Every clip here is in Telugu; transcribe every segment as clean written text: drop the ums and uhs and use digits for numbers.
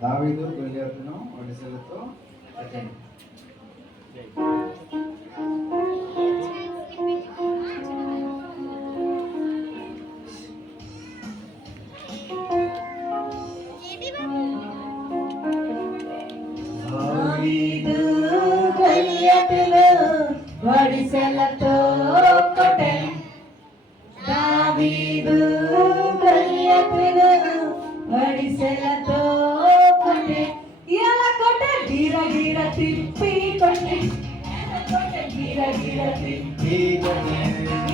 దావీదు గొలియాతును ఒడిసెలతో ఒడిసెలతో కొట్టే దావీదు గొలియాతును ఒడిసెలతో కొట్టే ఎలా కొట్టే గిర గిర తిప్పి కొట్టే గిర గిర తిప్పి కొట్టే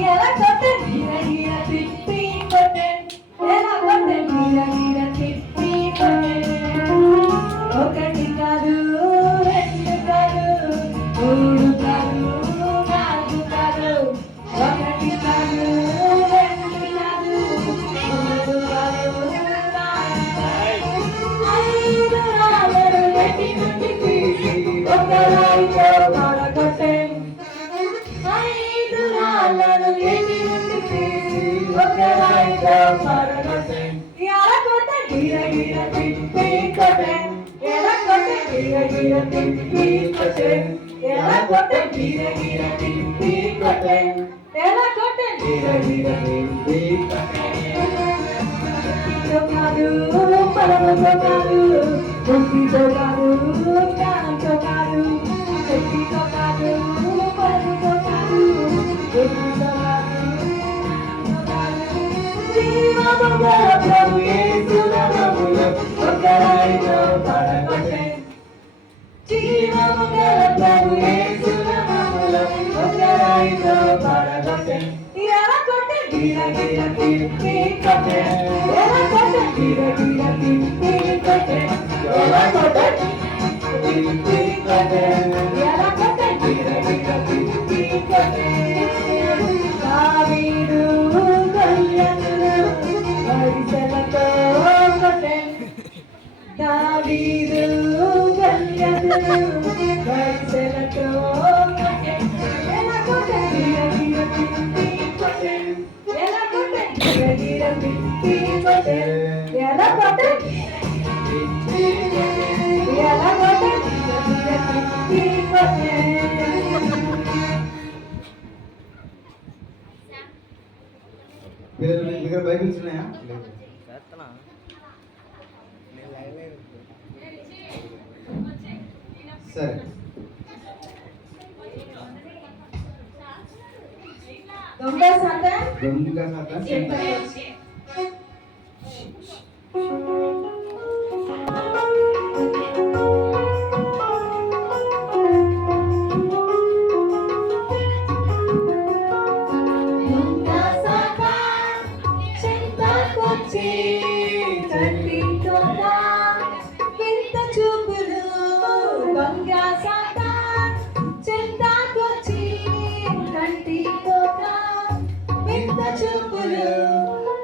ఎలా కొట్టే గిర గిర తిప్పి కొట్టే ఎలా కొట్టే గిర గిర తిప్పి కొట్టే ఒకటి కాదు రెండు కాదు మూడు కాదు నాలుగు కాదు ఒకటి కాదు రెండు కాదు మూడు కాదు ఐదు రాళ్ళను పెట్టి నుండి తీసి ఒక రాయితో పడగొట్టే ఐదు రాళ్ళను పెట్టి నుండి తీసి ఒక రాయితో పడగొట్టే ఎలా కొట్టే గిర గిర తిప్పి కొట్టే ఎలా కొట్టే గిర గిర తిప్పి కొట్టే ఎలా కొట్టే గిర గిర తిప్పి కొట్టే ఎలా కొట్టే గిర గిర తిప్పి కొట్టే కాదు పరమతో కాదు భక్తితో కాదు జ్ఞానంతో కాదు శక్తితో కాదు పరమతో కాదు భక్తితో కాదు జీవము గల ప్రభు యేసు నామములో ఒక రాయితో పడగొట్టే జీవము గల ప్రభు యేసు నామములో ఒక రాయితో పడగొట్టే ఎలా కొట్టే గిర గిర తిప్పి కొట్టే ఎలా కొట్టే గిర గిర తిప్పి కొట్టే ఎలా కొట్టే తిప్పి కొట్టే ఎలా కొట్టే గిర గిర తిప్పి కొట్టే దావీదు గొలియాతును ఒడిసెలతో కొట్టే దావీదు గొలియాతును ఒడిసెలతో కొట్టే ఎలా కొట్టే గిర గిర తిప్పి కొట్టే ఎలా కొట్టే గిర గిర తిప్పి కొట్టే ఎలా కొట్టే ఎలా కొట్టే గిర గిర తిప్పి కొట్టే పిల్లలు మీ దగ్గర బైబిల్స్ ఉన్నాయా? సరే దొంగ సాతాన్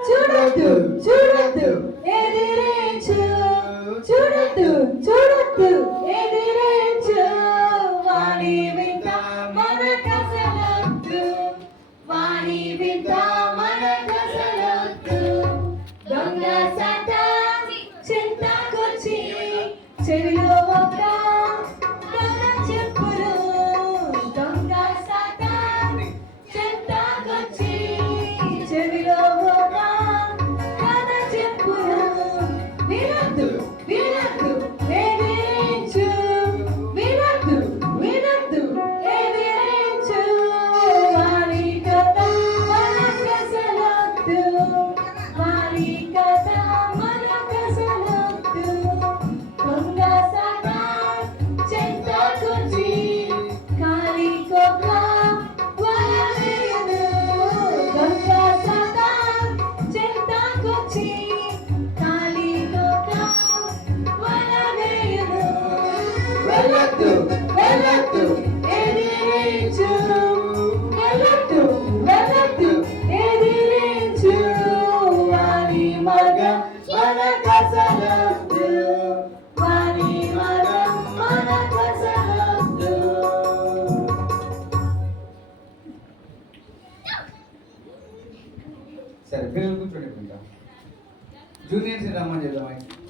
చూడొద్దు చూడొద్దు ఎదిరించు చూడొద్దు చూడొద్దు ఎదిరించు వాణి వింత మన కసలొద్దు వాణి వింత మన కసలొద్దు దొంగ సాతాన్ చింతకొచ్చి చెవిలో ఒక దొంగ చెప్పులు దొంగ సాతాన్ చింతకొచ్చి సరే పిల్లలు కూర్చోండి ఇంకా జూనియర్స్ రమ్మని చెప్దాం అయితే